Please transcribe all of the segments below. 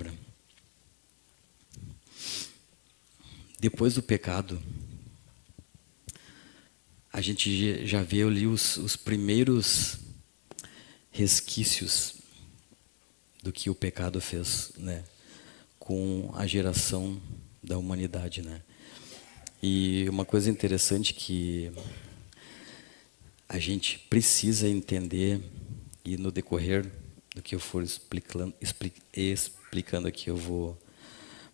palavra. Depois do pecado, a gente já vê ali os primeiros resquícios do que o pecado fez, né, com a geração da humanidade, né? E uma coisa interessante que a gente precisa entender, e no decorrer do que eu for explicando aqui, eu vou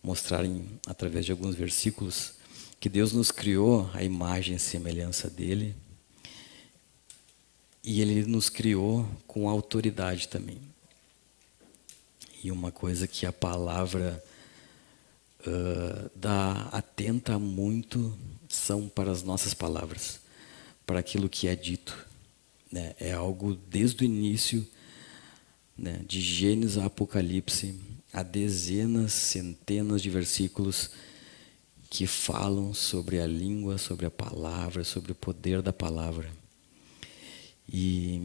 mostrar através de alguns versículos, que Deus nos criou à imagem e semelhança dele, e ele nos criou com autoridade também. E uma coisa que a palavra atenta muito são para as nossas palavras, para aquilo que é dito, né? É algo desde o início, né, de Gênesis a Apocalipse, há dezenas, centenas de versículos que falam sobre a língua, sobre a palavra, sobre o poder da palavra. E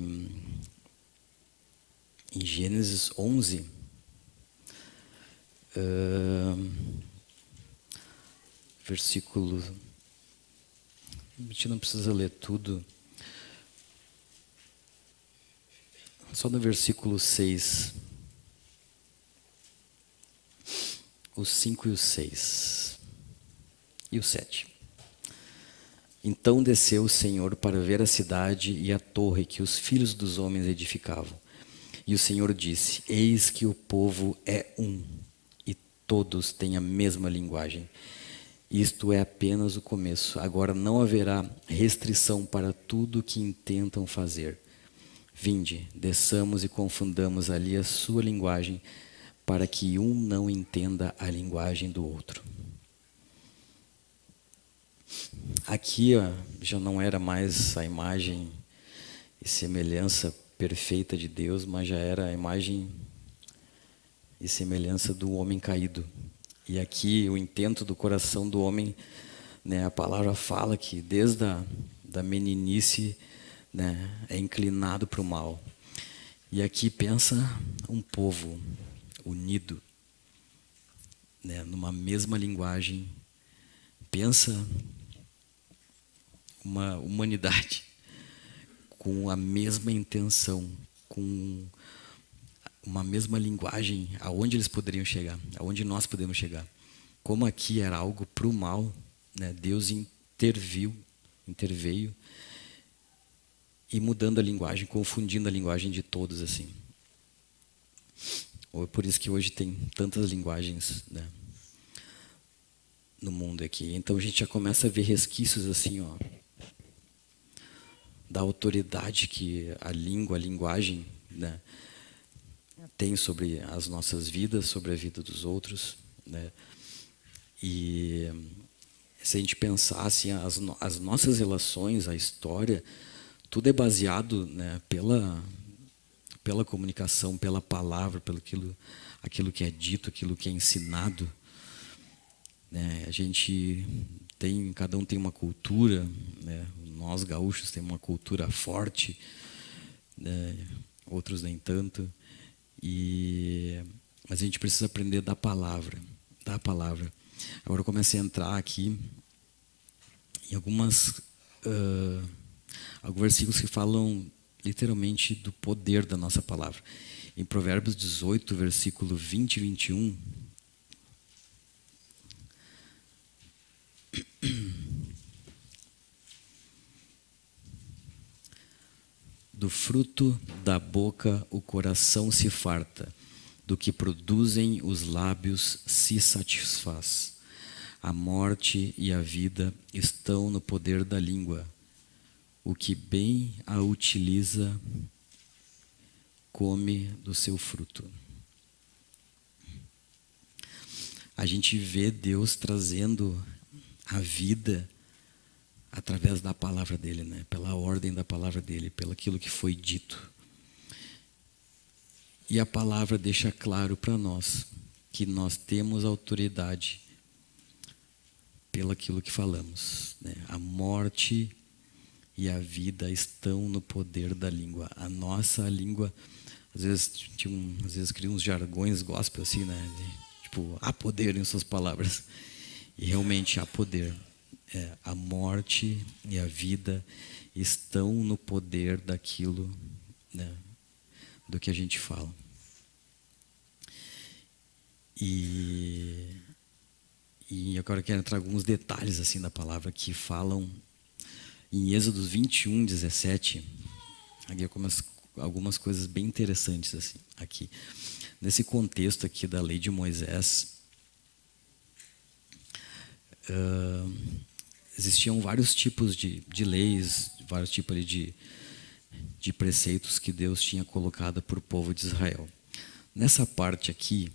em Gênesis 11, versículo... A gente não precisa ler tudo. Só no versículo 6. Os 5 e os 6. E o 7. Então desceu o Senhor para ver a cidade e a torre que os filhos dos homens edificavam. E o Senhor disse: Eis que o povo é um, e todos têm a mesma linguagem. Isto é apenas o começo. Agora não haverá restrição para tudo o que intentam fazer. Vinde, desçamos e confundamos ali a sua linguagem, para que um não entenda a linguagem do outro. Aqui já não era mais a imagem e semelhança perfeita de Deus, mas já era a imagem e semelhança do homem caído. E aqui o intento do coração do homem, né, a palavra fala que desde da meninice, né, é inclinado para o mal. E aqui pensa um povo unido, né, numa mesma linguagem. Pensa uma humanidade com a mesma intenção, com uma mesma linguagem, aonde eles poderiam chegar, aonde nós podemos chegar. Como aqui era algo para o mal, né, Deus interveio e mudando a linguagem, confundindo a linguagem de todos assim. Ou é por isso que hoje tem tantas linguagens, né, no mundo aqui. Então a gente já começa a ver resquícios assim, ó, da autoridade que a língua, a linguagem, né, tem sobre as nossas vidas, sobre a vida dos outros, né? E se a gente pensar assim, as nossas relações, a história, tudo é baseado, né, pela comunicação, pela palavra, aquilo que é dito, aquilo que é ensinado, né? A gente tem, cada um tem uma cultura, né? Nós gaúchos temos uma cultura forte, né? Outros nem tanto. Mas a gente precisa aprender da palavra. Agora eu comecei a entrar aqui em alguns versículos que falam literalmente do poder da nossa palavra. Em Provérbios 18, versículo 20 e 21, do fruto da boca o coração se farta, do que produzem os lábios se satisfaz. A morte e a vida estão no poder da língua. O que bem a utiliza, come do seu fruto. A gente vê Deus trazendo a vida através da palavra dele, né? Pela ordem da palavra dele, pelo aquilo que foi dito. E a palavra deixa claro para nós que nós temos autoridade pelo aquilo que falamos, né? A morte e a vida estão no poder da língua. A nossa língua às vezes cria uns jargões gospel assim, né? Tipo, há poder em suas palavras. E realmente há poder. A morte e a vida estão no poder daquilo, né, do que a gente fala. E agora eu quero entrar em alguns detalhes assim da palavra que falam em Êxodo 21, 17. Aqui algumas coisas bem interessantes assim, aqui. Nesse contexto aqui da lei de Moisés, existiam vários tipos de leis, vários tipos ali de preceitos que Deus tinha colocado para o povo de Israel. Nessa parte aqui,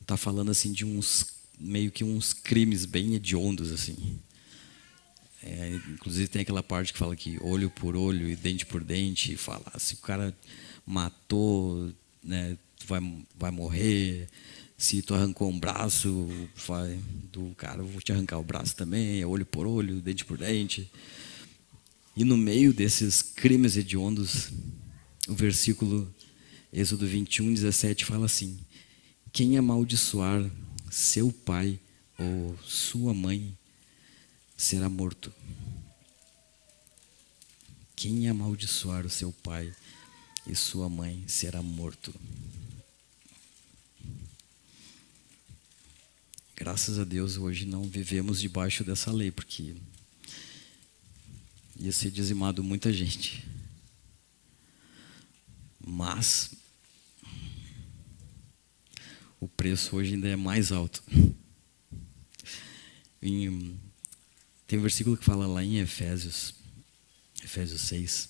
está falando assim de meio que uns crimes bem hediondos assim. Inclusive tem aquela parte que fala que olho por olho e dente por dente, e fala, se o cara matou, né, vai morrer. Se tu arrancou um braço do cara, eu vou te arrancar o braço também, é olho por olho, dente por dente. E no meio desses crimes hediondos, o versículo Êxodo 21, 17 fala assim: quem amaldiçoar seu pai ou sua mãe será morto. Quem amaldiçoar o seu pai e sua mãe será morto. Graças a Deus hoje não vivemos debaixo dessa lei, porque ia ser dizimado muita gente. Mas o preço hoje ainda é mais alto. Tem um versículo que fala lá em Efésios 6,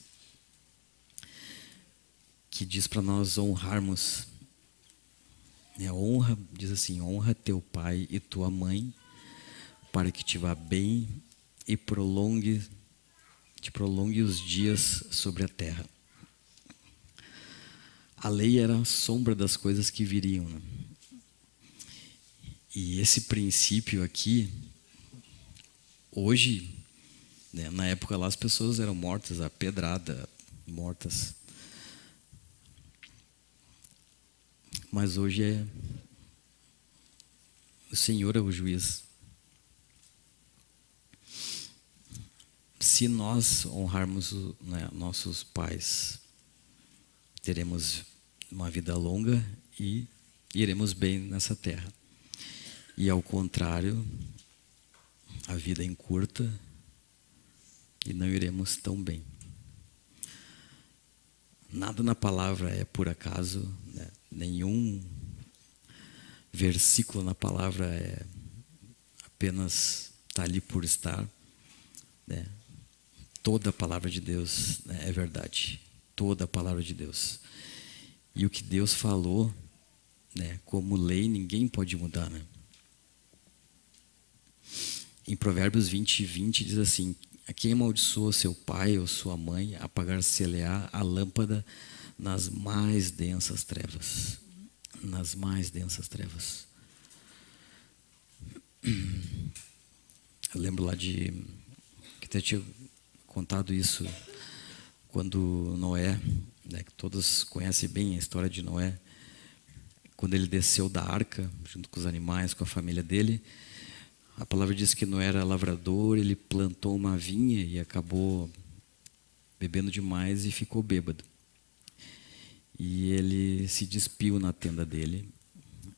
que diz para nós honrarmos. Honra, diz assim: honra teu pai e tua mãe, para que te vá bem e te prolongue os dias sobre a terra. A lei era a sombra das coisas que viriam, né? E esse princípio aqui, hoje, né, na época lá as pessoas eram mortas a pedrada, mortas. Mas hoje o Senhor é o juiz. Se nós honrarmos, né, nossos pais, teremos uma vida longa e iremos bem nessa terra. E ao contrário, a vida é encurta e não iremos tão bem. Nada na palavra é por acaso, né? Nenhum versículo na palavra é apenas está ali por estar, né? Toda a palavra de Deus, né, é verdade. Toda a palavra de Deus. E o que Deus falou, né, como lei, ninguém pode mudar, né? Em Provérbios 20, 20 diz assim: a quem amaldiçoa seu pai ou sua mãe, apagar-se-lhe-á a lâmpada nas mais densas trevas. Nas mais densas trevas. Eu lembro lá que até tinha contado isso quando Noé, né, que todos conhecem bem a história de Noé, quando ele desceu da arca, junto com os animais, com a família dele. A palavra diz que Noé era lavrador, ele plantou uma vinha e acabou bebendo demais e ficou bêbado. E ele se despiu na tenda dele,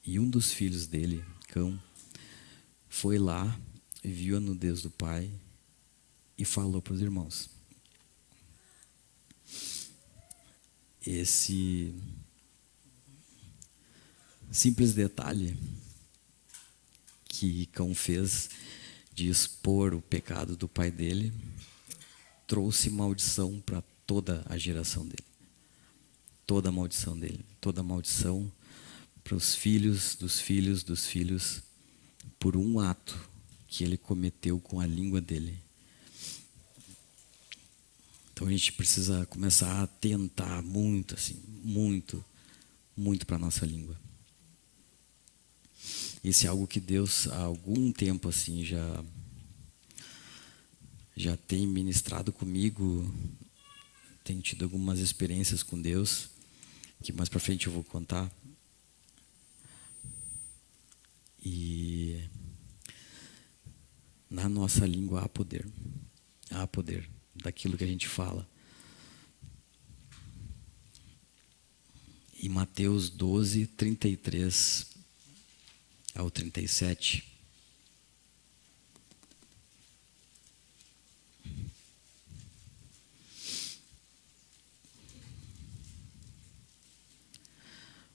e um dos filhos dele, Cão, foi lá, viu a nudez do pai e falou para os irmãos. Esse simples detalhe que Cão fez de expor o pecado do pai dele trouxe maldição para toda a geração dele. Toda a maldição dele. Toda a maldição para os filhos dos filhos dos filhos por um ato que ele cometeu com a língua dele. Então a gente precisa começar a atentar muito, assim, muito para a nossa língua. Isso é algo que Deus há algum tempo assim já tem ministrado comigo, tenho tido algumas experiências com Deus, que mais para frente eu vou contar. E na nossa língua há poder. Há poder daquilo que a gente fala. Em Mateus 12, 33 ao 37.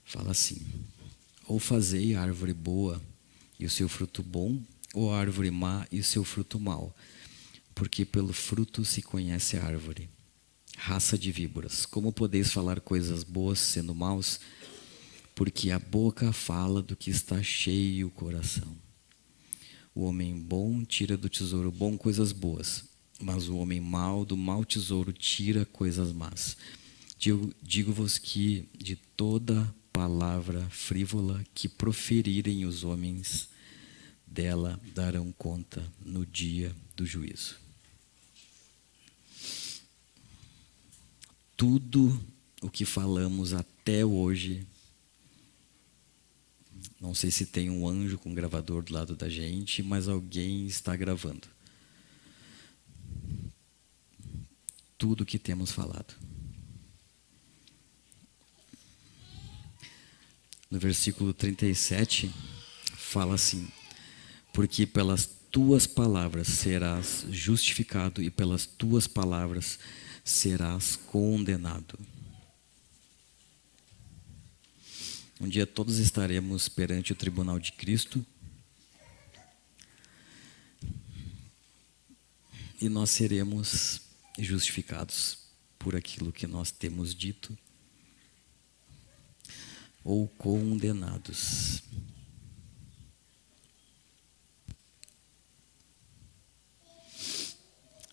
Fala assim: ou fazei a árvore boa e o seu fruto bom, ou a árvore má e o seu fruto mau, porque pelo fruto se conhece a árvore. Raça de víboras, como podeis falar coisas boas sendo maus? Porque a boca fala do que está cheio o coração. O homem bom tira do tesouro bom coisas boas, mas o homem mau do mau tesouro tira coisas más. Digo-vos que de toda palavra frívola que proferirem os homens, dela darão conta no dia do juízo. Tudo o que falamos até hoje, não sei se tem um anjo com gravador do lado da gente, mas alguém está gravando. Tudo o que temos falado. No versículo 37, fala assim: porque pelas tuas palavras serás justificado e pelas tuas palavras serás condenado. Um dia todos estaremos perante o tribunal de Cristo e nós seremos justificados por aquilo que nós temos dito ou condenados.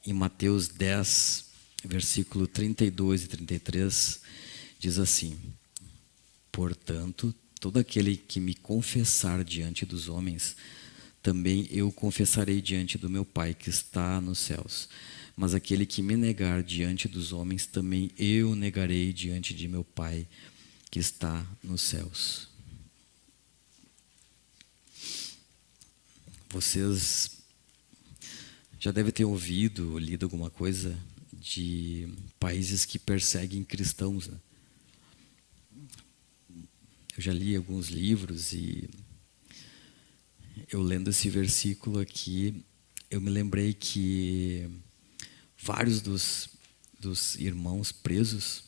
Em Mateus 10, versículo 32 e 33, diz assim: portanto, todo aquele que me confessar diante dos homens, também eu confessarei diante do meu Pai que está nos céus. Mas aquele que me negar diante dos homens, também eu negarei diante de meu Pai que está nos céus. Vocês já devem ter ouvido ou lido alguma coisa de países que perseguem cristãos, né? Eu já li alguns livros e eu lendo esse versículo aqui, eu me lembrei que vários dos irmãos presos,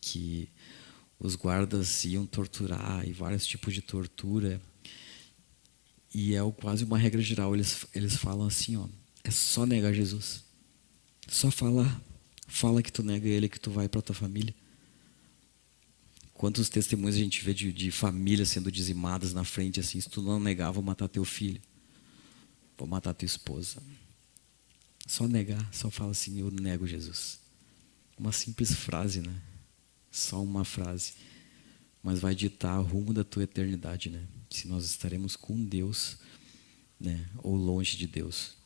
que os guardas iam torturar e vários tipos de tortura, e é quase uma regra geral, eles falam assim, ó, é só negar Jesus, só fala que tu nega ele, que tu vai para tua família. Quantos testemunhos a gente vê de famílias sendo dizimadas na frente, assim, se tu não negar, vou matar teu filho, vou matar tua esposa. Só negar, só fala assim, eu nego Jesus. Uma simples frase, né? Só uma frase. Mas vai ditar o rumo da tua eternidade, né? Se nós estaremos com Deus, né? Ou longe de Deus.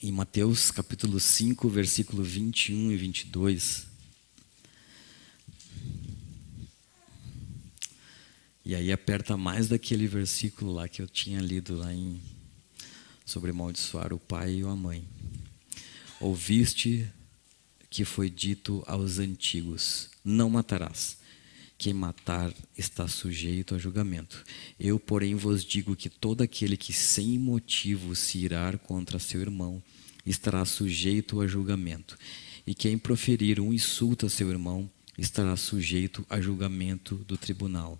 Em Mateus capítulo 5, versículo 21 e 22. E aí aperta mais daquele versículo lá que eu tinha lido lá sobre amaldiçoar o pai e a mãe. Ouviste que foi dito aos antigos: não matarás. Quem matar está sujeito a julgamento. Eu, porém, vos digo que todo aquele que sem motivo se irar contra seu irmão estará sujeito a julgamento. E quem proferir um insulto a seu irmão estará sujeito a julgamento do tribunal.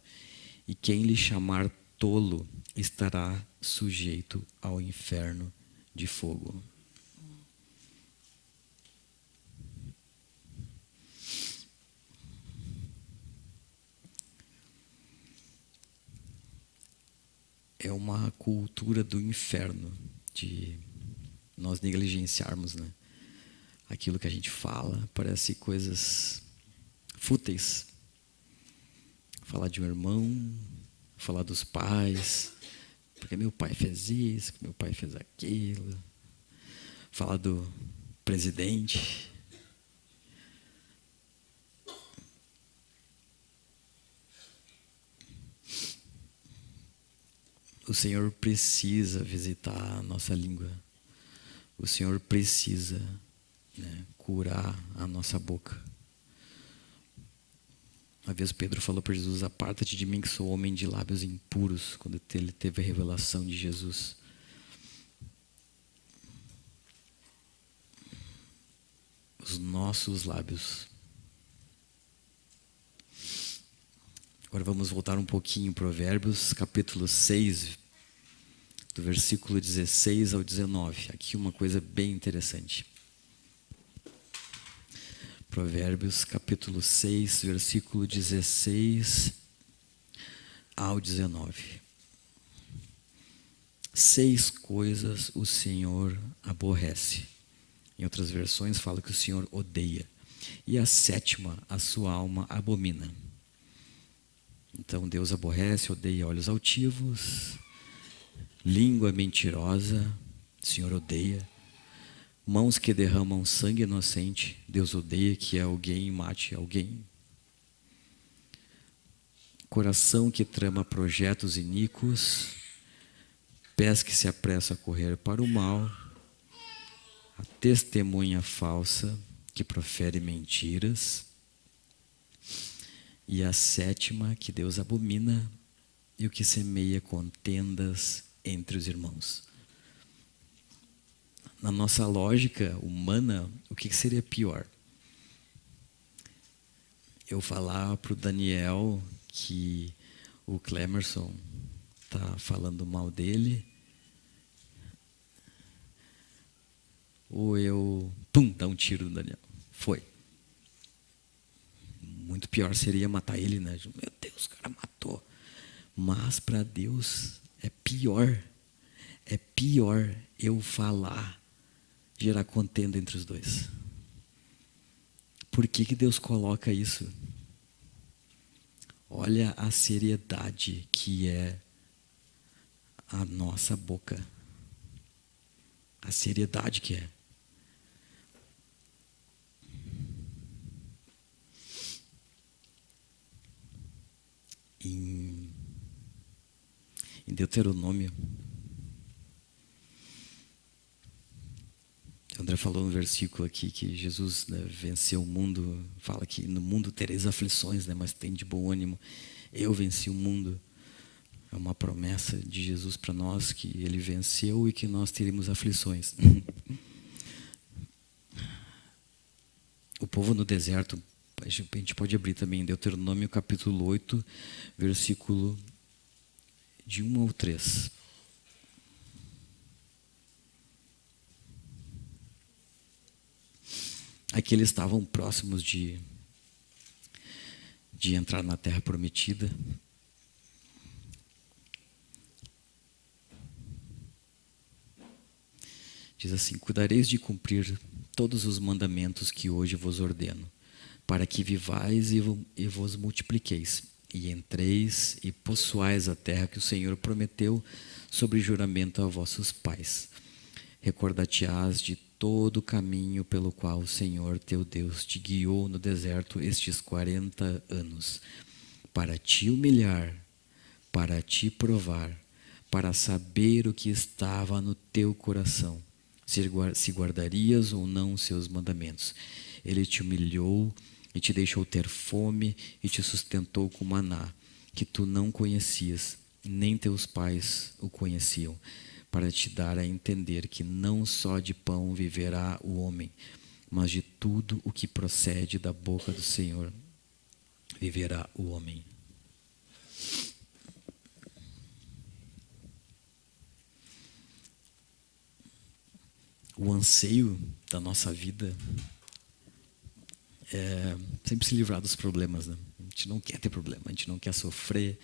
E quem lhe chamar tolo estará sujeito ao inferno de fogo. É uma cultura do inferno, de nós negligenciarmos, né? Aquilo que a gente fala, parece coisas fúteis. Falar de um irmão, falar dos pais, porque meu pai fez isso, meu pai fez aquilo. Falar do presidente, O Senhor precisa visitar a nossa língua. O Senhor precisa, né, curar a nossa boca. Uma vez Pedro falou para Jesus: aparta-te de mim que sou homem de lábios impuros, quando ele teve a revelação de Jesus. Os nossos lábios. Agora vamos voltar um pouquinho, Provérbios, capítulo 6, do versículo 16 ao 19. Aqui uma coisa bem interessante. Provérbios, capítulo 6, versículo 16 ao 19. 6 coisas o Senhor aborrece. Em outras versões fala que o Senhor odeia. E a 7ª, a sua alma abomina. Então Deus aborrece, odeia olhos altivos, língua mentirosa, o Senhor odeia. Mãos que derramam sangue inocente, Deus odeia que alguém mate alguém. Coração que trama projetos iníquos, pés que se apressam a correr para o mal, a testemunha falsa que profere mentiras, e a 7ª que Deus abomina, e o que semeia contendas entre os irmãos. Na nossa lógica humana, o que seria pior? Eu falar para o Daniel que o Clemerson está falando mal dele, ou eu, dar um tiro no Daniel. Foi. Muito pior seria matar ele, né? Meu Deus, o cara matou. Mas para Deus é pior. É pior eu falar, gerar contenda entre os dois. Por que Deus coloca isso? Olha a seriedade que é a nossa boca. A seriedade que é. Em Deuteronômio, André falou no versículo aqui que Jesus, né, venceu o mundo. Fala que no mundo tereis aflições, né, mas tem de bom ânimo. Eu venci o mundo. É uma promessa de Jesus para nós que Ele venceu e que nós teríamos aflições. O povo no deserto, a gente pode abrir também Deuteronômio capítulo 8, versículo de 1 ao 3. Aqui eles estavam próximos de entrar na terra prometida. Diz assim: cuidareis de cumprir todos os mandamentos que hoje vos ordeno, para que vivais e vos multipliqueis, e entreis e possuais a terra que o Senhor prometeu sobre juramento a vossos pais. Recordar-te-ás de todo o caminho pelo qual o Senhor teu Deus te guiou no deserto estes 40 anos, para te humilhar, para te provar, para saber o que estava no teu coração, se guardarias ou não os seus mandamentos. Ele te humilhou e te deixou ter fome e te sustentou com maná, que tu não conhecias, nem teus pais o conheciam, para te dar a entender que não só de pão viverá o homem, mas de tudo o que procede da boca do Senhor viverá o homem. O anseio da nossa vida é sempre se livrar dos problemas, né? A gente não quer ter problema, a gente não quer sofrer,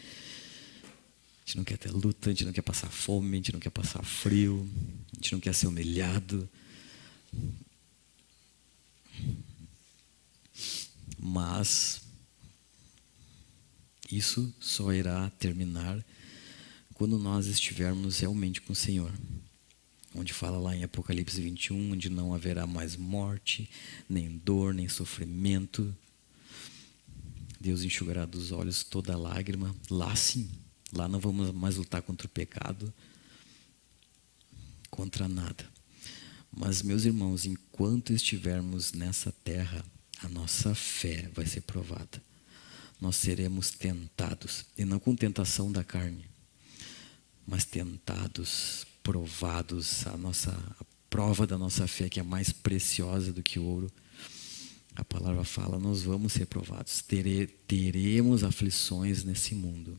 a gente não quer ter luta, a gente não quer passar fome, a gente não quer passar frio, a gente não quer ser humilhado. Mas isso só irá terminar quando nós estivermos realmente com o Senhor. Onde fala lá em Apocalipse 21, onde não haverá mais morte, nem dor, nem sofrimento. Deus enxugará dos olhos toda lágrima. Lá sim, Lá não vamos mais lutar contra o pecado, contra nada. Mas, meus irmãos, enquanto estivermos nessa terra, a nossa fé vai ser provada. Nós seremos tentados, e não com tentação da carne, mas tentados, provados. A prova da nossa fé, que é mais preciosa do que o ouro. A palavra fala, nós vamos ser provados. Teremos aflições nesse mundo.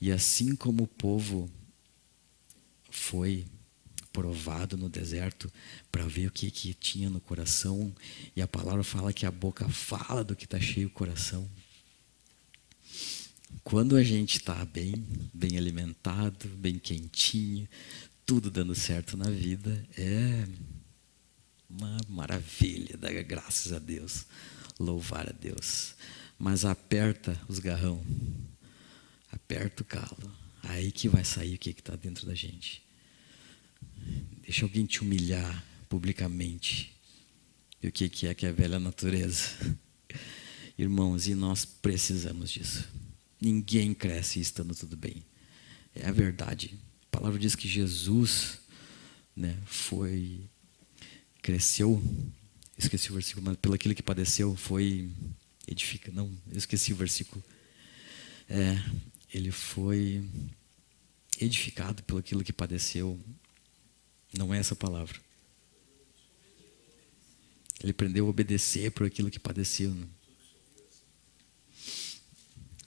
E assim como o povo foi provado no deserto para ver o que tinha no coração, e a palavra fala que a boca fala do que está cheio o coração. Quando a gente está bem alimentado, bem quentinho, tudo dando certo na vida, é uma maravilha, dá graças a Deus, louvar a Deus. Mas aperta os garrão, aperta o calo, aí que vai sair o que está dentro da gente. Deixa alguém te humilhar publicamente. E o que é a velha natureza? Irmãos, e nós precisamos disso. Ninguém cresce estando tudo bem. É a verdade. A palavra diz que Jesus, né, cresceu, esqueci o versículo, mas pelo aquilo que padeceu, foi edificado. Não, eu esqueci o versículo. Ele foi edificado pelo aquilo que padeceu. Não é essa palavra. Ele aprendeu a obedecer por aquilo que padeceu. Né?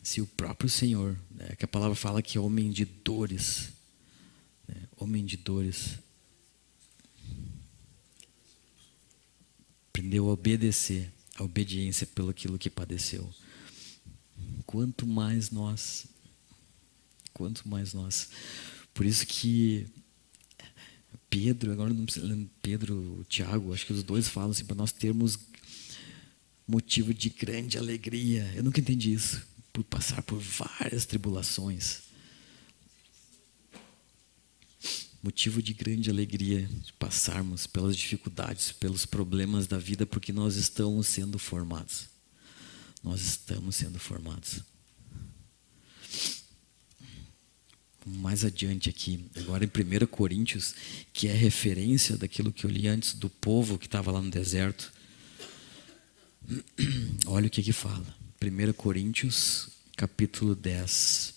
Se o próprio Senhor, né, que a palavra fala que é homem de dores, né, homem de dores, aprendeu a obedecer, a obediência pelo aquilo que padeceu. Quanto mais nós. Por isso que Pedro, agora não preciso lembrar, Pedro, Tiago, acho que os dois falam assim, para nós termos motivo de grande alegria. Eu nunca entendi isso, por passar por várias tribulações. Motivo de grande alegria de passarmos pelas dificuldades, pelos problemas da vida, porque nós estamos sendo formados. Nós estamos sendo formados. Mais adiante aqui, agora em 1 Coríntios, que é referência daquilo que eu li antes do povo que estava lá no deserto. Olha o que fala. 1 Coríntios, capítulo 10,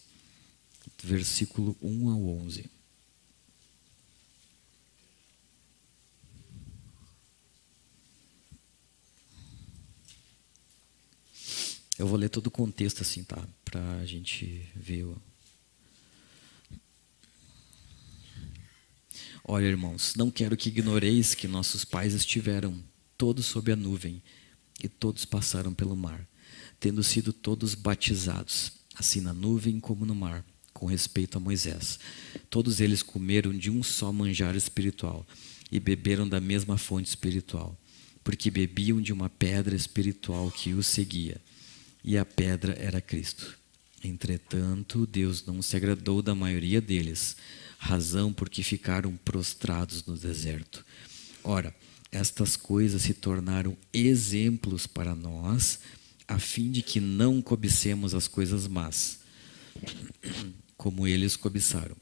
versículo 1 ao 11. Eu vou ler todo o contexto assim, tá? Para a gente ver. Olha, irmãos, não quero que ignoreis que nossos pais estiveram todos sob a nuvem e todos passaram pelo mar, tendo sido todos batizados, assim na nuvem como no mar, com respeito a Moisés. Todos eles comeram de um só manjar espiritual e beberam da mesma fonte espiritual, porque bebiam de uma pedra espiritual que os seguia, e a pedra era Cristo. Entretanto, Deus não se agradou da maioria deles, razão porque ficaram prostrados no deserto. Ora, estas coisas se tornaram exemplos para nós, a fim de que não cobicemos as coisas más, como eles cobiçaram.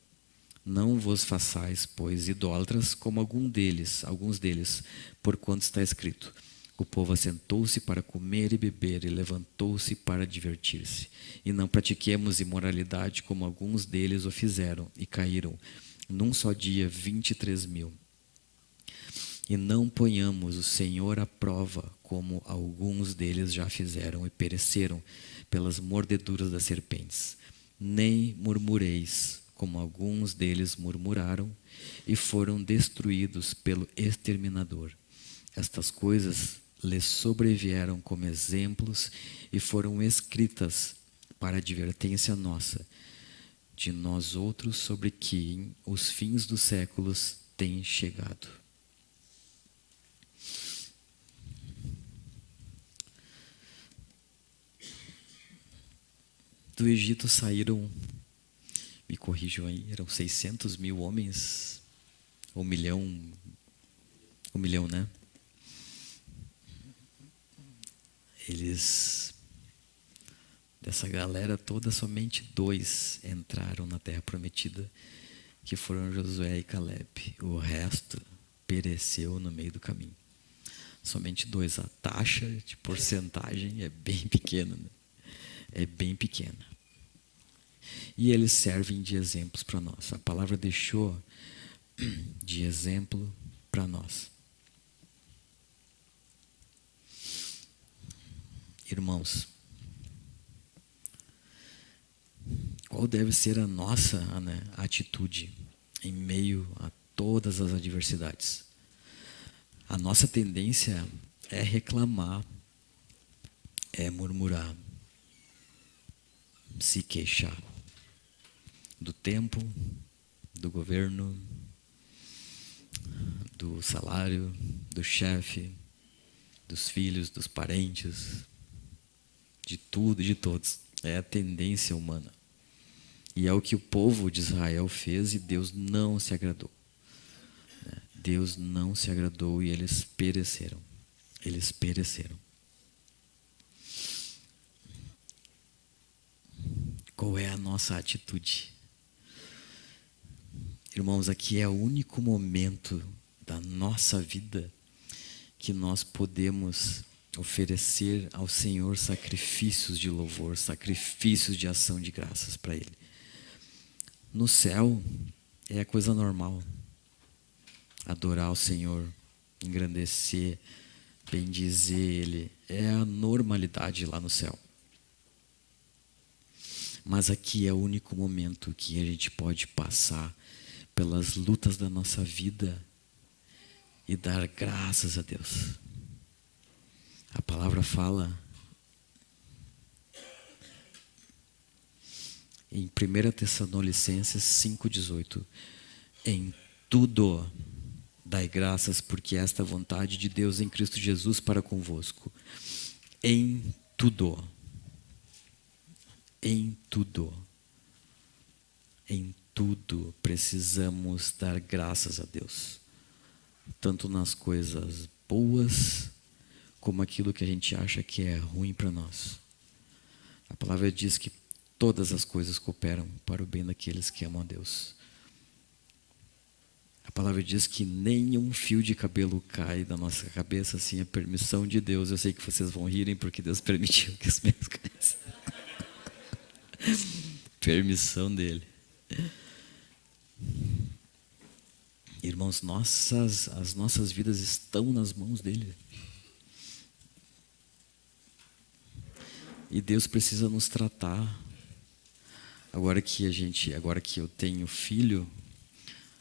Não vos façais, pois, idólatras, como alguns deles, porquanto está escrito: o povo assentou-se para comer e beber, e levantou-se para divertir-se. E não pratiquemos imoralidade, como alguns deles o fizeram, e caíram, num só dia, 23.000. E não ponhamos o Senhor à prova, como alguns deles já fizeram, e pereceram pelas mordeduras das serpentes. Nem murmureis, como alguns deles murmuraram, e foram destruídos pelo exterminador. Estas coisas lhes sobrevieram como exemplos e foram escritas para advertência nossa, de nós outros, sobre quem os fins dos séculos têm chegado. Do Egito saíram, me corrijam aí, eram 600.000 homens, 1 milhão, né? Eles Dessa galera toda, somente 2 entraram na terra prometida, que foram Josué e Caleb. O resto pereceu no meio do caminho. Somente 2. A taxa de porcentagem é bem pequena, né? É bem pequena. E eles servem de exemplos para nós. A palavra deixou de exemplo para nós. Irmãos, qual deve ser a nossa, né, atitude em meio a todas as adversidades? A nossa tendência é reclamar, é murmurar, se queixar do tempo, do governo, do salário, do chefe, dos filhos, dos parentes, de tudo e de todos. É a tendência humana. E é o que o povo de Israel fez e Deus não se agradou. Deus não se agradou e eles pereceram. Eles pereceram. Qual é a nossa atitude? Irmãos, aqui é o único momento da nossa vida que nós podemos oferecer ao Senhor sacrifícios de louvor, sacrifícios de ação de graças para Ele. No céu é a coisa normal. Adorar o Senhor, engrandecer, bendizer Ele, é a normalidade lá no céu. Mas aqui é o único momento que a gente pode passar pelas lutas da nossa vida e dar graças a Deus. A palavra fala em 1 Tessalonicenses 5,18: em tudo dai graças, porque esta é a vontade de Deus em Cristo Jesus para convosco. Em tudo. Em tudo. Em tudo precisamos dar graças a Deus. Tanto nas coisas boas, como aquilo que a gente acha que é ruim para nós. A palavra diz que todas as coisas cooperam para o bem daqueles que amam a Deus. A palavra diz que nenhum fio de cabelo cai da nossa cabeça sem a permissão de Deus. Eu sei que vocês vão rirem porque Deus permitiu que os meus caíssem. Permissão dele. Irmãos, as nossas vidas estão nas mãos dele. E Deus precisa nos tratar. Agora que eu tenho filho,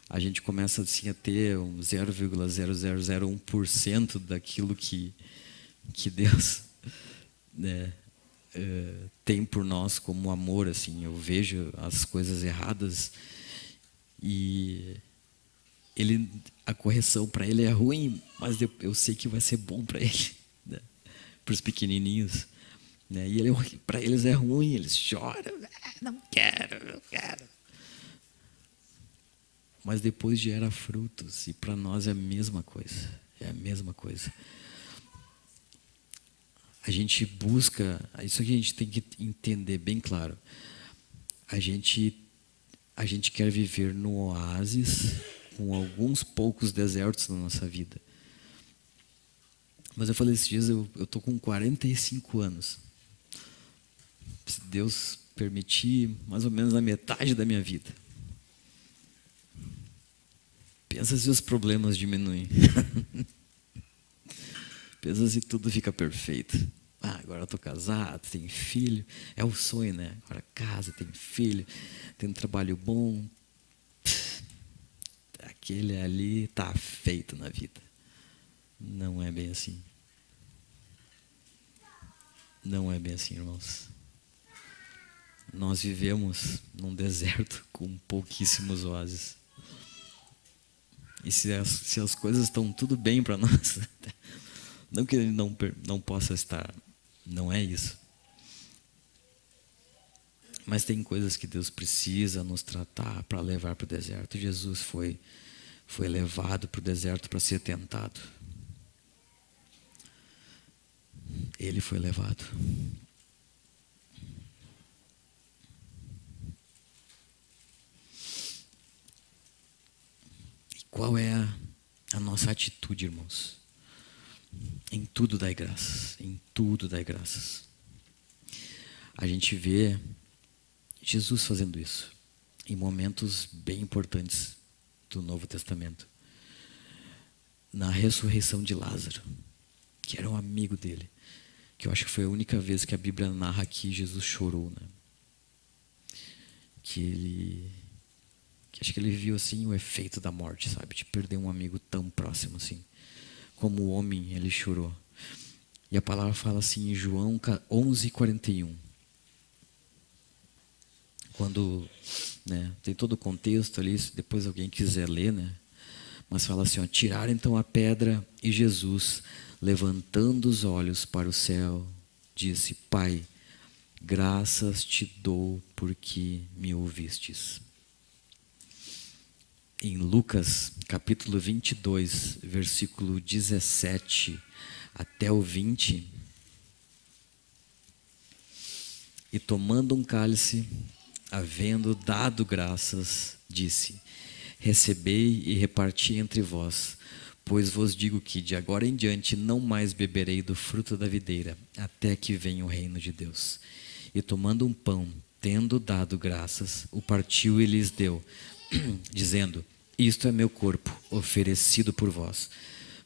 a gente começa assim a ter um 0,0001% daquilo que Deus, né, tem por nós como amor. Assim, eu vejo as coisas erradas e a correção para ele é ruim, mas eu sei que vai ser bom para ele, né? Para os pequenininhos, né? E para eles é ruim, eles choram, não quero. Mas depois gera frutos, e para nós é a mesma coisa, A gente busca, isso que a gente tem que entender bem claro. A gente quer viver no oásis com alguns poucos desertos na nossa vida. Mas eu falei esses dias, eu estou com 45 anos. Se Deus permitir, mais ou menos a metade da minha vida. Pensa se os problemas diminuem. Pensa se tudo fica perfeito. Agora eu estou casado, tenho filho. É o sonho, né? Agora casa, tenho filho, tenho um trabalho bom. Aquele ali está feito na vida. Não é bem assim. Não é bem assim, irmãos. Nós vivemos num deserto com pouquíssimos oásis. E se as coisas estão tudo bem para nós, não que ele não possa estar, não é isso. Mas tem coisas que Deus precisa nos tratar para levar para o deserto. Jesus foi levado para o deserto para ser tentado. Ele foi levado. Qual é a nossa atitude, irmãos? Em tudo dai graças, em tudo dai graças. A gente vê Jesus fazendo isso em momentos bem importantes do Novo Testamento. Na ressurreição de Lázaro, que era um amigo dele, que eu acho que foi a única vez que a Bíblia narra que Jesus chorou, né? Que acho que ele viu assim o efeito da morte, sabe? De perder um amigo tão próximo assim. Como homem, ele chorou. E a palavra fala assim em João 11:41. Quando, né, tem todo o contexto ali, se depois alguém quiser ler, né? Mas fala assim, ó, tiraram então a pedra e Jesus, levantando os olhos para o céu, disse, Pai, graças te dou porque me ouvistes. Em Lucas, capítulo 22, versículo 17 até o 20, e tomando um cálice, havendo dado graças, disse, recebei e reparti entre vós, pois vos digo que de agora em diante não mais beberei do fruto da videira, até que venha o reino de Deus. E tomando um pão, tendo dado graças, o partiu e lhes deu, dizendo, isto é meu corpo, oferecido por vós.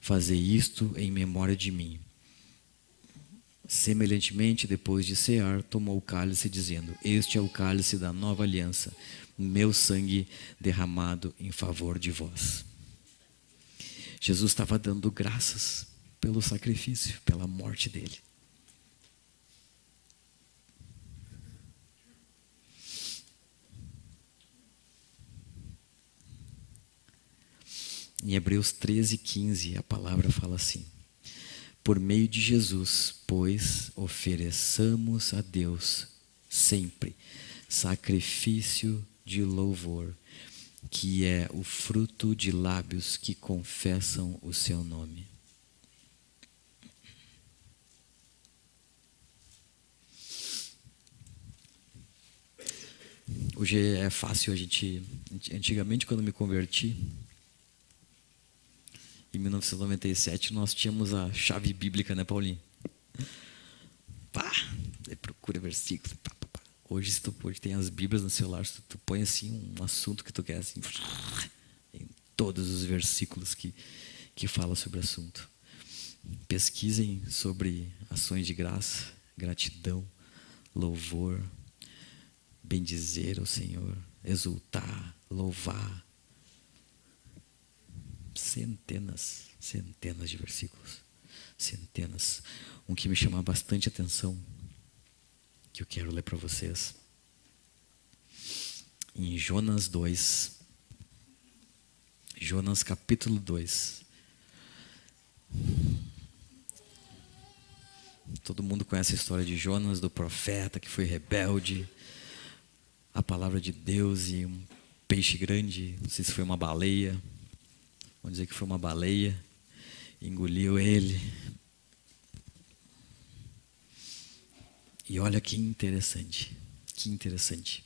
Fazei isto em memória de mim. Semelhantemente, depois de cear, tomou o cálice, dizendo, este é o cálice da nova aliança, meu sangue derramado em favor de vós. Jesus estava dando graças pelo sacrifício, pela morte dele. Em Hebreus 13:15, a palavra fala assim, por meio de Jesus, pois, ofereçamos a Deus sempre sacrifício de louvor, que é o fruto de lábios que confessam o seu nome. Hoje é fácil a gente... Antigamente, quando me converti, em 1997, nós tínhamos a chave bíblica, né, Paulinho? Pá, procura versículo, pá, pá, pá. Hoje tem as bíblias no celular, tu põe assim um assunto que tu quer, assim, em todos os versículos que fala sobre o assunto. Pesquisem sobre ações de graça, gratidão, louvor, bendizer ao Senhor, exultar, louvar. Centenas de versículos. Centenas. Um que me chama bastante atenção, que eu quero ler para vocês. Em Jonas 2. Jonas capítulo 2. Todo mundo conhece a história de Jonas, do profeta que foi rebelde. A palavra de Deus e um peixe grande, não sei se foi uma baleia. Vamos dizer que foi uma baleia. Engoliu ele. E olha que interessante. Que interessante.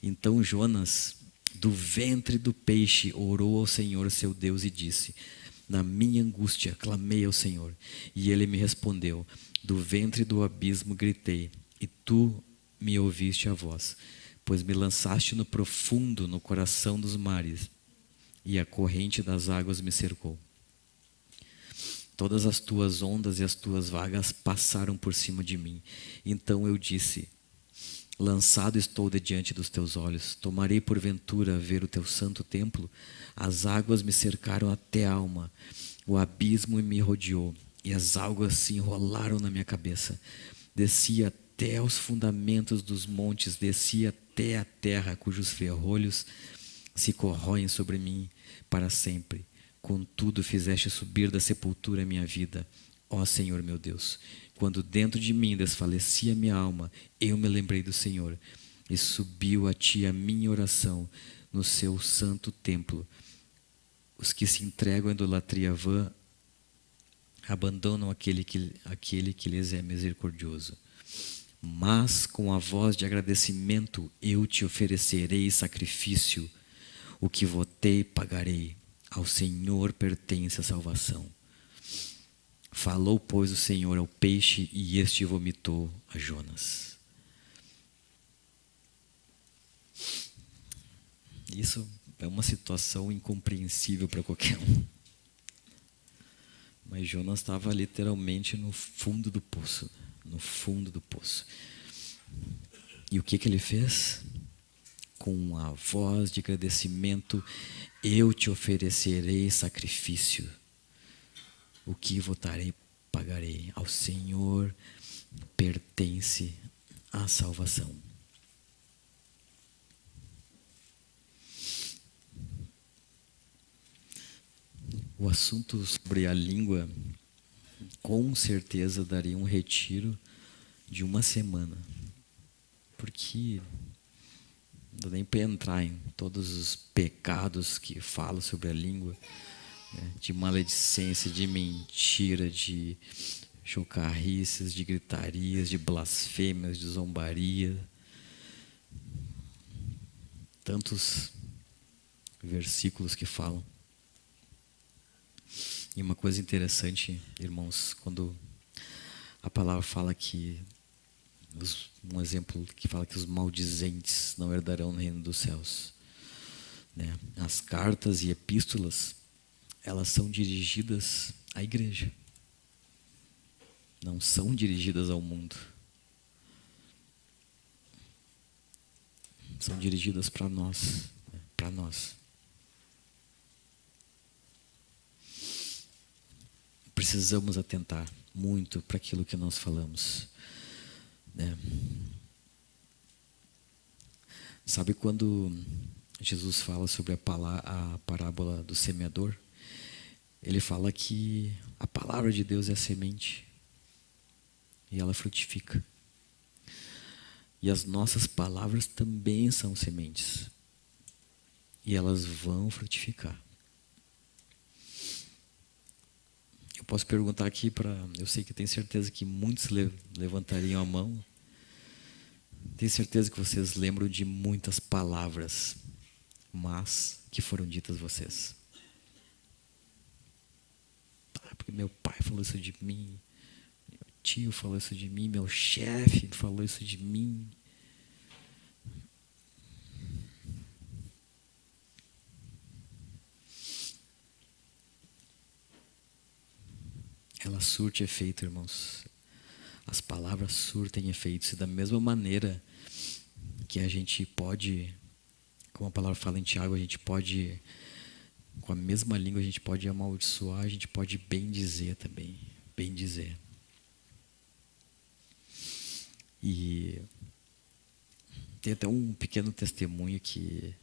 Então Jonas, do ventre do peixe, orou ao Senhor, seu Deus, e disse, na minha angústia, clamei ao Senhor, e ele me respondeu, do ventre do abismo gritei, e tu me ouviste a voz, pois me lançaste no profundo, no coração dos mares, e a corrente das águas me cercou. Todas as tuas ondas e as tuas vagas passaram por cima de mim. Então eu disse, lançado estou de diante dos teus olhos, tomarei porventura ver o teu santo templo? As águas me cercaram até a alma, o abismo me rodeou, e as águas se enrolaram na minha cabeça. Desci até os fundamentos dos montes, desci até a terra, cujos ferrolhos se corroem sobre mim para sempre. Contudo fizeste subir da sepultura a minha vida, ó Senhor meu Deus. Quando dentro de mim desfalecia minha alma, eu me lembrei do Senhor, e subiu a ti a minha oração no seu santo templo. Os que se entregam à idolatria vã abandonam aquele que lhes é misericordioso. Mas com a voz de agradecimento eu te oferecerei sacrifício, o que votei pagarei. Ao Senhor pertence a salvação. Falou, pois, o Senhor ao peixe, e este vomitou a Jonas. Isso é uma situação incompreensível para qualquer um. Mas Jonas estava literalmente no fundo do poço. No fundo do poço. E o que ele fez? Com a voz de agradecimento, eu te oferecerei sacrifício. O que votarei, pagarei. Ao Senhor pertence a salvação. O assunto sobre a língua, com certeza, daria um retiro de uma semana. Porque não dá nem para entrar em todos os pecados que falam sobre a língua, né? De maledicência, de mentira, de chocarrices, de gritarias, de blasfêmias, de zombaria. Tantos versículos que falam. E uma coisa interessante, irmãos, quando a palavra fala que, um exemplo que fala que os maldizentes não herdarão o reino dos céus, né? As cartas e epístolas, elas são dirigidas à igreja, não são dirigidas ao mundo, são dirigidas para nós, né? Para nós. Precisamos atentar muito para aquilo que nós falamos, né? Sabe quando Jesus fala sobre a parábola do semeador? Ele fala que a palavra de Deus é a semente e ela frutifica. E as nossas palavras também são sementes e elas vão frutificar. Eu posso perguntar aqui eu sei que tenho certeza que muitos levantariam a mão. Tenho certeza que vocês lembram de muitas palavras, mas que foram ditas a vocês. Porque meu pai falou isso de mim, meu tio falou isso de mim, meu chefe falou isso de mim. Ela surte efeito, irmãos. As palavras surtem efeitos. E da mesma maneira que a gente pode, como a palavra fala em Tiago, a gente pode, com a mesma língua, a gente pode amaldiçoar, a gente pode bendizer também. Bendizer. E tem até um pequeno testemunho que,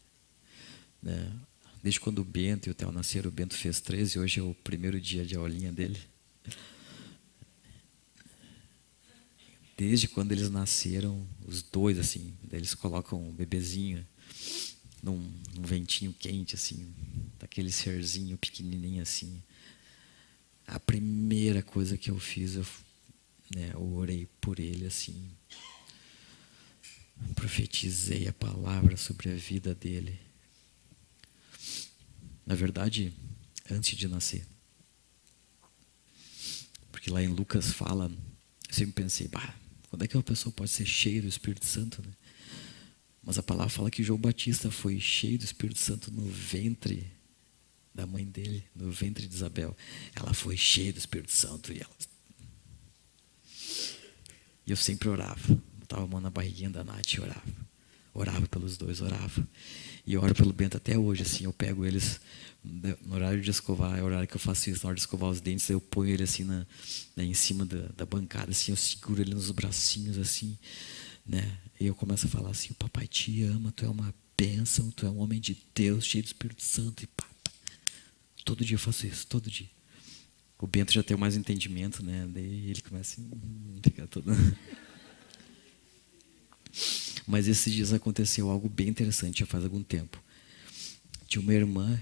né, desde quando o Bento e o Theo nasceram, o Bento fez 13, hoje é o primeiro dia de aulinha dele. Desde quando eles nasceram, os dois, assim, eles colocam um bebezinho num ventinho quente, assim, daquele serzinho pequenininho, assim. A primeira coisa que eu fiz, eu orei por ele, assim. Profetizei a palavra sobre a vida dele. Na verdade, antes de nascer. Porque lá em Lucas fala, eu sempre pensei, quando é que uma pessoa pode ser cheia do Espírito Santo, né? Mas a palavra fala que João Batista foi cheio do Espírito Santo no ventre da mãe dele, no ventre de Isabel. Ela foi cheia do Espírito Santo e eu sempre orava. Botava a mão na barriguinha da Nath e orava. Orava pelos dois, orava. E oro pelo Bento até hoje, assim, eu pego eles no horário de escovar, é o horário que eu faço isso, na hora de escovar os dentes, eu ponho ele assim em cima da bancada, assim, eu seguro ele nos bracinhos, assim, né? E eu começo a falar assim, o papai te ama, tu é uma bênção, tu é um homem de Deus, cheio do Espírito Santo, e pá. Todo dia eu faço isso, todo dia. O Bento já tem mais entendimento, né? Daí ele começa a ficar todo... Mas esses dias aconteceu algo bem interessante, já faz algum tempo. Tinha uma irmã,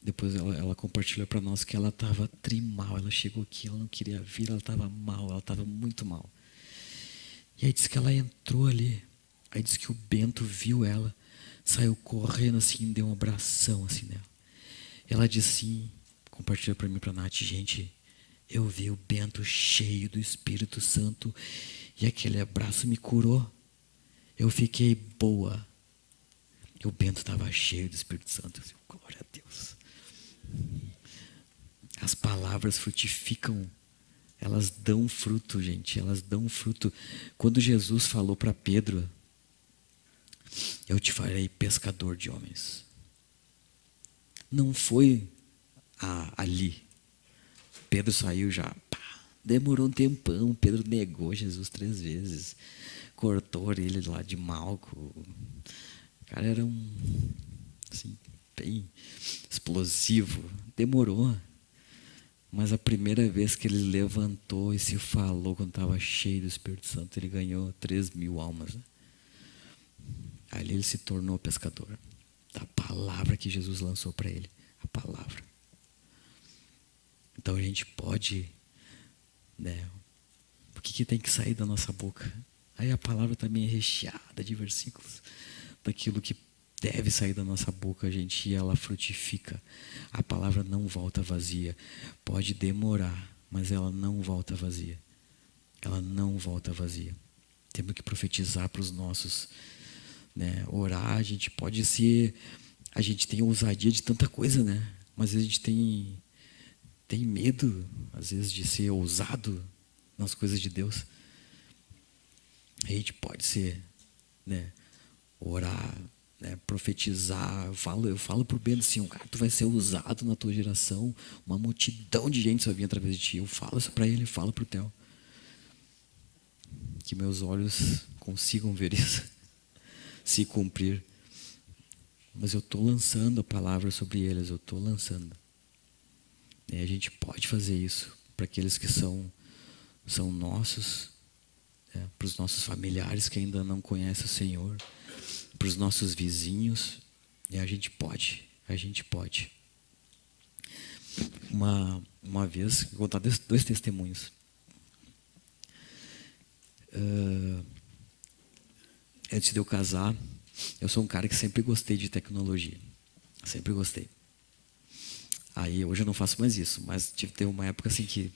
depois ela compartilhou para nós que ela estava trimal. Ela chegou aqui, ela não queria vir, ela estava mal, ela estava muito mal. E aí disse que ela entrou ali, aí disse que o Bento viu ela, saiu correndo assim, deu um abração assim nela. Ela disse assim, compartilhou para mim, para a Nath, gente, eu vi o Bento cheio do Espírito Santo e aquele abraço me curou. Eu fiquei boa. E o Bento estava cheio do Espírito Santo. Eu disse, glória a Deus. As palavras frutificam. Elas dão fruto, gente. Elas dão fruto. Quando Jesus falou para Pedro, eu te farei pescador de homens. Não foi ali. Pedro saiu já. Pá, demorou um tempão. Pedro negou Jesus 3 vezes. Cortou ele lá de Malco. O cara era assim, bem explosivo. Demorou. Mas a primeira vez que ele levantou e se falou quando estava cheio do Espírito Santo, ele ganhou 3.000 almas. Né? Ali ele se tornou pescador. Da palavra que Jesus lançou para ele. A palavra. Então a gente pode, né? O que tem que sair da nossa boca? Aí a palavra também é recheada de versículos. Daquilo que deve sair da nossa boca, gente, e ela frutifica. A palavra não volta vazia. Pode demorar, mas ela não volta vazia. Ela não volta vazia. Temos que profetizar para os nossos, né? Orar, a gente pode ser... A gente tem ousadia de tanta coisa, né? Mas a gente tem medo, às vezes, de ser ousado nas coisas de Deus. A gente pode ser, né? Orar, né? Profetizar. Eu falo pro Bento assim, cara, tu vai ser usado na tua geração, uma multidão de gente vai vir através de ti. Eu falo isso para ele, falo pro Theo. Que meus olhos consigam ver isso se cumprir. Mas eu estou lançando a palavra sobre eles, eu estou lançando. E a gente pode fazer isso para aqueles que são nossos, né? Para os nossos familiares que ainda não conhecem o Senhor, para os nossos vizinhos. E a gente pode. Uma vez, vou contar 2 testemunhos. Antes de eu casar, eu sou um cara que sempre gostei de tecnologia. Sempre gostei. Aí hoje eu não faço mais isso, mas teve uma época assim que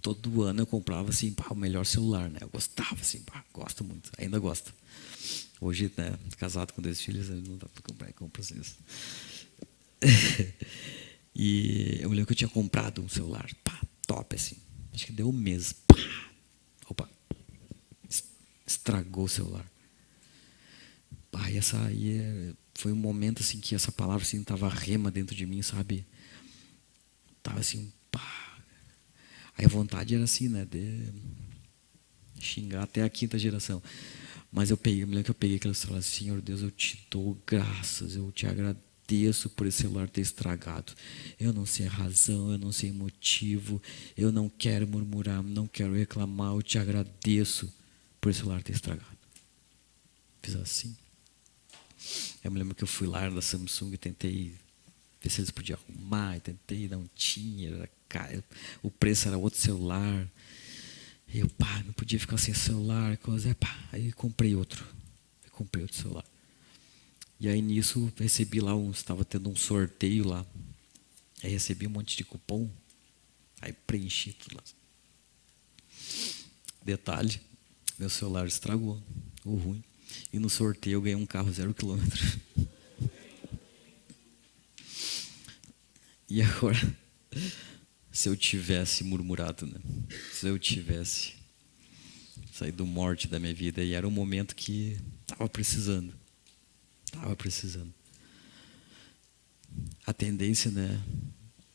todo ano eu comprava assim, o melhor celular, né? Eu gostava assim, gosto muito, ainda gosto. Hoje, né, casado com 2 filhos, não dá para comprar, compra assim. E eu lembro que eu tinha comprado um celular, top assim. Acho que deu um mês, opa, estragou o celular. E essa aí foi um momento assim que essa palavra assim tava rema dentro de mim, sabe? Tava assim, Aí a vontade era assim, né, de xingar até a 5ª geração. Mas eu me lembro que eu peguei aquele celular, Senhor Deus, eu te dou graças, eu te agradeço por esse celular ter estragado. Eu não sei a razão, eu não sei o motivo, eu não quero murmurar, não quero reclamar, eu te agradeço por esse celular ter estragado. Fiz assim. Eu me lembro que eu fui lá da Samsung e tentei ver se eles podiam arrumar, e tentei, não tinha, o preço era outro celular. E eu, não podia ficar sem celular, coisa, aí comprei outro celular. E aí nisso recebi lá estava tendo um sorteio lá. Aí recebi um monte de cupom. Aí preenchi tudo lá. Detalhe, meu celular estragou, o ruim. E no sorteio eu ganhei um carro 0 km. E agora, se eu tivesse murmurado, né? Se eu tivesse saído morte da minha vida, e era um momento que estava precisando. A tendência, né?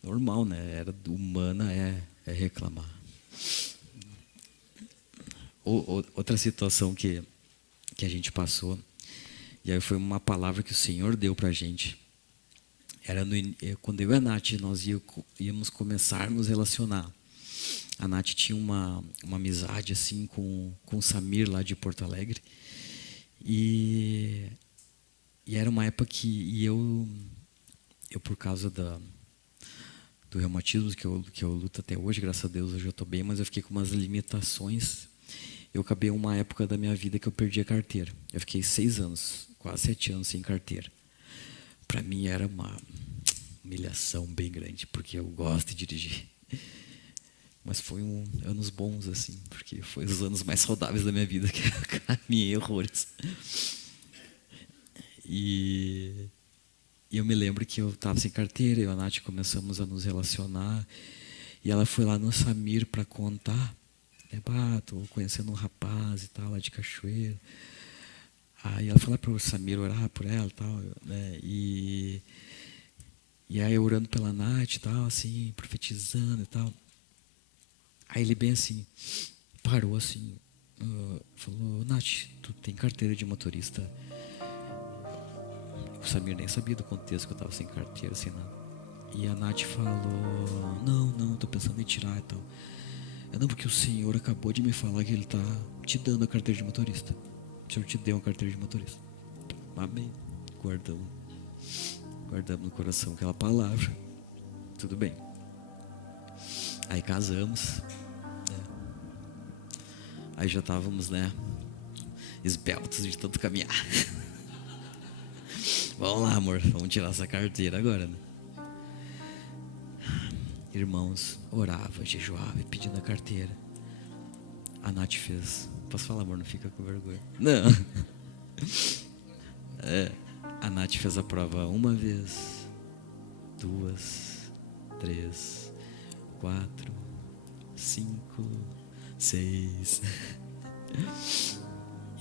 Normal, né? Era humana é reclamar. Outra situação que a gente passou, e aí foi uma palavra que o Senhor deu pra gente. Era quando eu e a Nath, nós íamos começar a nos relacionar. A Nath tinha uma amizade assim com o Samir lá de Porto Alegre. E era uma época que eu por causa do reumatismo que eu luto até hoje, graças a Deus hoje eu estou bem, mas eu fiquei com umas limitações. Eu acabei uma época da minha vida que eu perdi a carteira. Eu fiquei 6 anos, quase 7 anos sem carteira. Para mim era humilhação bem grande, porque eu gosto de dirigir. Mas foi anos bons, assim, porque foi os anos mais saudáveis da minha vida, que eu caminhei horrores. E eu me lembro que eu estava sem carteira, eu e a Nath começamos a nos relacionar, e ela foi lá no Samir para contar, né, tô conhecendo um rapaz e tal, lá de Cachoeira. Aí ela foi lá para o Samir orar por ela e tal, né, e aí eu orando pela Nath e tal, assim, profetizando e tal. Aí ele bem assim, parou assim, falou, Nath, tu tem carteira de motorista? O Samir nem sabia do contexto que eu estava sem carteira, sem nada. E a Nath falou, não, tô pensando em tirar e tal. Não, porque o senhor acabou de me falar que ele tá te dando a carteira de motorista. O senhor te deu uma carteira de motorista. Amém. Guardamos no coração aquela palavra. Tudo bem. Aí casamos, né? Aí já estávamos, né, esbeltos de tanto caminhar. Vamos lá, amor, vamos tirar essa carteira agora, né? Irmãos, orava, jejuava e pedindo a carteira. A Nath fez. Posso falar, amor? Não fica com vergonha. Não. A Nath fez a prova uma vez, 2, 3, 4, 5, 6.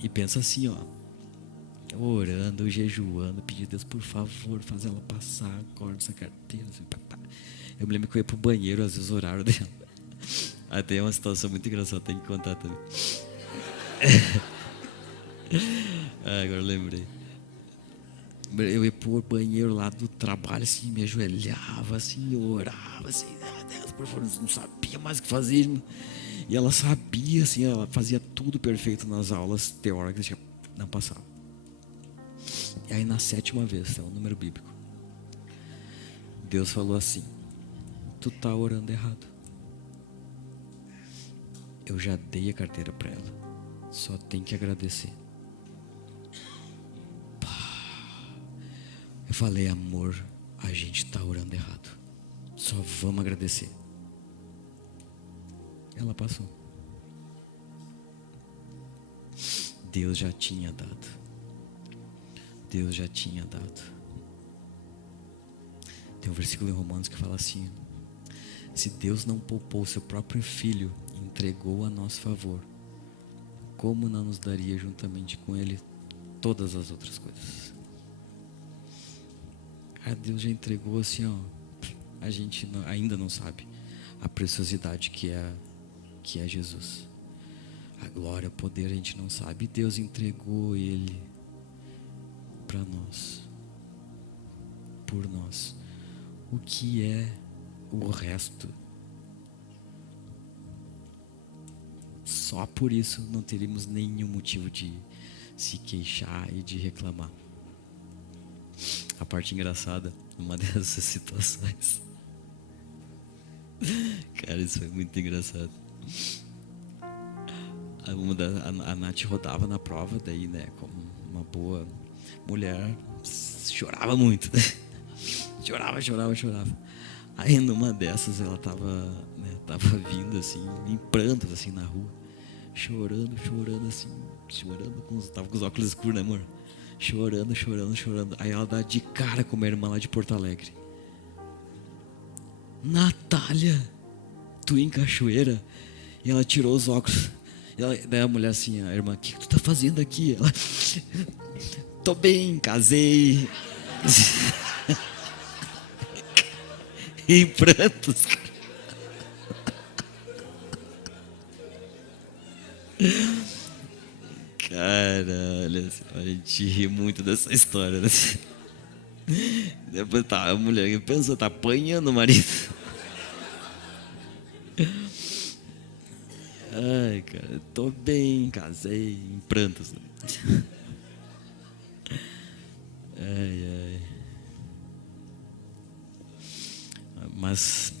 E pensa assim, ó. Orando, jejuando, pedindo a Deus, por favor, faz ela passar, acorda essa carteira. Assim, eu me lembro que eu ia pro banheiro, às vezes, o horário dela. Até uma situação muito engraçada, tem que contar também. Agora eu lembrei. Eu ia pro banheiro lá do trabalho, assim, me ajoelhava, assim, orava, assim, Deus, por favor, não sabia mais o que fazer. E ela sabia, assim, ela fazia tudo perfeito nas aulas teóricas, não passava. E aí na 7ª vez, tem um número bíblico, Deus falou assim, tu tá orando errado. Eu já dei a carteira pra ela, só tem que agradecer. Eu falei, amor, a gente tá orando errado, só vamos agradecer. Ela passou. Deus já tinha dado. Deus já tinha dado. Tem um versículo em Romanos que fala assim, se Deus não poupou seu próprio filho e entregou a nosso favor, como não nos daria juntamente com ele todas as outras coisas? Deus já entregou assim, ó. A gente ainda não sabe a preciosidade que é Jesus. A glória, o poder, a gente não sabe. Deus entregou ele para nós, por nós. O que é o resto? Só por isso não teríamos nenhum motivo de se queixar e de reclamar. A parte engraçada, numa dessas situações, cara, isso foi muito engraçado. A Nath rodava na prova, daí, né, como uma boa mulher, chorava muito. Chorava. Aí numa dessas ela tava vindo assim, em prantos assim na rua, chorando assim, tava com os óculos escuros, né, amor? Chorando. Aí ela dá de cara com uma irmã lá de Porto Alegre. Natália, tu em Cachoeira? E ela tirou os óculos. Daí a mulher assim, a irmã, o que tu tá fazendo aqui? Ela, tô bem, casei. Em prantos. Caralho, a gente ri muito dessa história, né? Depois a mulher pensou, tá apanhando o marido. Ai, cara, tô bem, casei, em prantos. Né? Ai. Mas,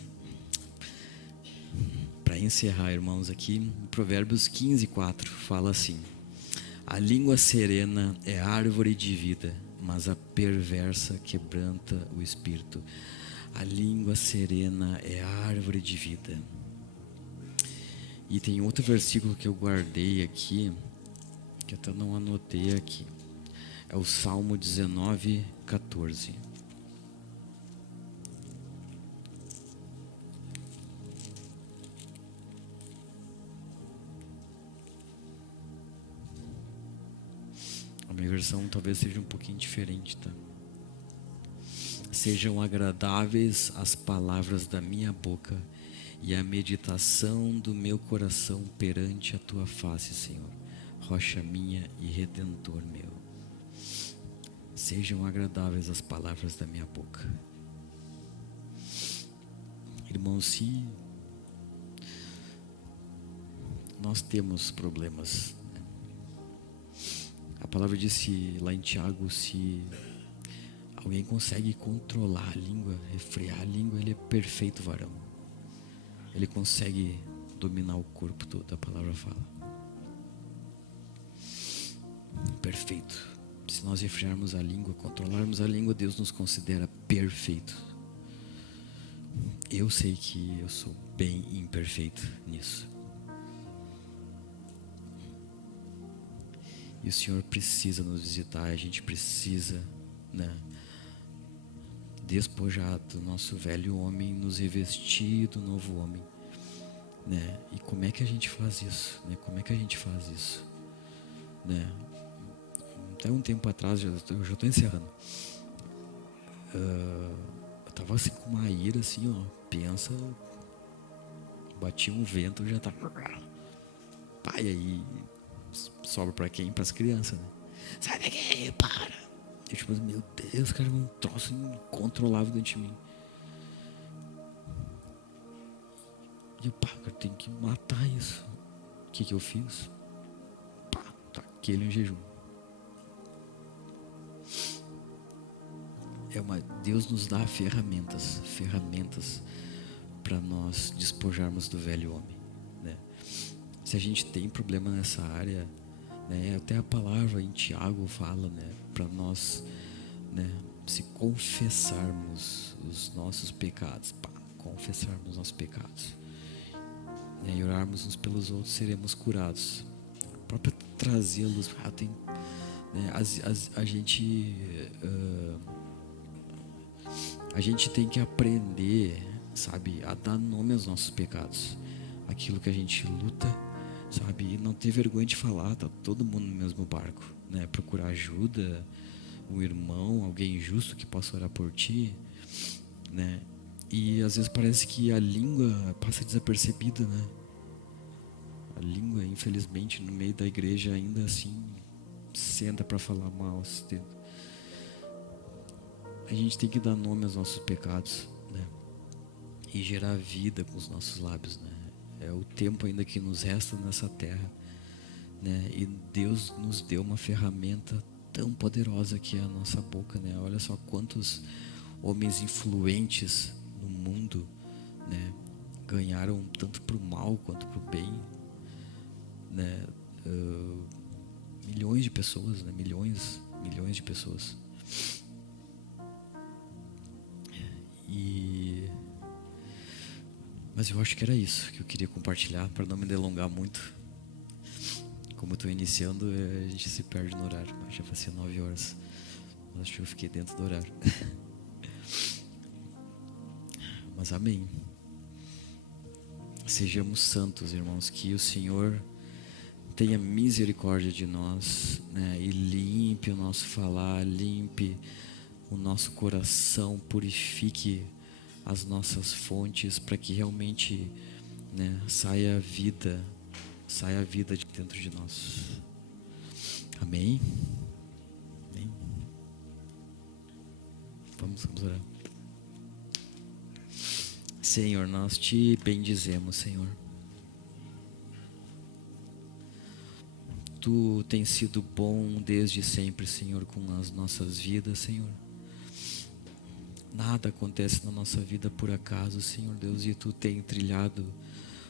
para encerrar, irmãos, aqui, Provérbios 15:4 fala assim: a língua serena é árvore de vida, mas a perversa quebranta o espírito. A língua serena é a árvore de vida. E tem outro versículo que eu guardei aqui, que até não anotei aqui. É o Salmo 19:14. A minha versão talvez seja um pouquinho diferente, tá? Sejam agradáveis as palavras da minha boca e a meditação do meu coração perante a tua face, Senhor, rocha minha e redentor meu. Sejam agradáveis as palavras da minha boca. Irmãos, se nós temos problemas, né? A palavra disse lá em Tiago, se alguém consegue controlar a língua, refrear a língua, ele é perfeito varão. Ele consegue dominar o corpo todo, a palavra fala. Perfeito. Se nós refrearmos a língua, controlarmos a língua, Deus nos considera perfeito. Eu sei que eu sou bem imperfeito nisso. E o Senhor precisa nos visitar, a gente precisa, né, despojar do nosso velho homem, nos revestir do novo homem, né? E como é que a gente faz isso, né? Como é que a gente faz isso, né? Até um tempo atrás, eu já estou encerrando, eu tava assim com uma ira assim, ó, pensa, batia um vento, já tá, pai, aí sobra pra quem? Pras crianças, né? Sai daqui, para! Eu tipo, meu Deus, cara, um troço incontrolável dentro de mim. E eu, pá, cara, tem que matar isso. O que eu fiz? Pá, taquei ele em jejum. Deus nos dá ferramentas para nós despojarmos do velho homem, né? Se a gente tem problema nessa área, né, até a palavra em Tiago fala, né, para nós, né, se confessarmos os nossos pecados, confessarmos os nossos pecados, né, e orarmos uns pelos outros, seremos curados. Para trazê-los, né, a gente tem que aprender, sabe, a dar nome aos nossos pecados, aquilo que a gente luta, sabe, e não ter vergonha de falar, tá todo mundo no mesmo barco, né? Procurar ajuda, um irmão, alguém justo que possa orar por ti, né? E às vezes parece que a língua passa desapercebida, né? A língua, infelizmente, no meio da igreja ainda assim senta para falar mal. A gente tem que dar nome aos nossos pecados, né? E gerar vida com os nossos lábios, né? É o tempo ainda que nos resta nessa terra, né? E Deus nos deu uma ferramenta tão poderosa que é a nossa boca, né? Olha só quantos homens influentes no mundo, né, ganharam tanto pro mal quanto pro bem, né? Milhões de pessoas, né? Milhões de pessoas. Mas eu acho que era isso que eu queria compartilhar, para não me delongar muito. Como eu estou iniciando, a gente se perde no horário. Já vai ser 9 horas. Mas acho que eu fiquei dentro do horário. Mas amém. Sejamos santos, irmãos, que o Senhor tenha misericórdia de nós, né? E limpe o nosso falar, limpe o nosso coração, purifique as nossas fontes, para que realmente, né, saia a vida de dentro de nós. Amém? Amém? Vamos orar. Senhor, nós te bendizemos, Senhor. Tu tens sido bom desde sempre, Senhor, com as nossas vidas, Senhor. Nada acontece na nossa vida por acaso, Senhor Deus, e Tu tem trilhado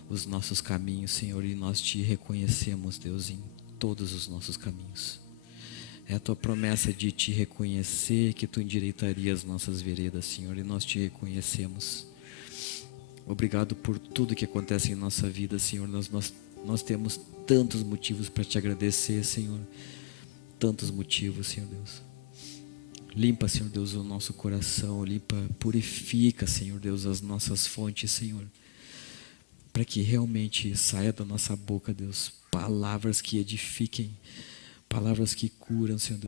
os nossos caminhos, Senhor, e nós Te reconhecemos, Deus, em todos os nossos caminhos. É a tua promessa de te reconhecer, que tu endireitaria as nossas veredas, Senhor, e nós te reconhecemos. Obrigado por tudo que acontece em nossa vida, Senhor. Nós temos tantos motivos para te agradecer, Senhor. Tantos motivos, Senhor Deus. Limpa, Senhor Deus, o nosso coração. Purifica, Senhor Deus, as nossas fontes, Senhor. Para que realmente saia da nossa boca, Deus, palavras que edifiquem, palavras que curam, Senhor Deus.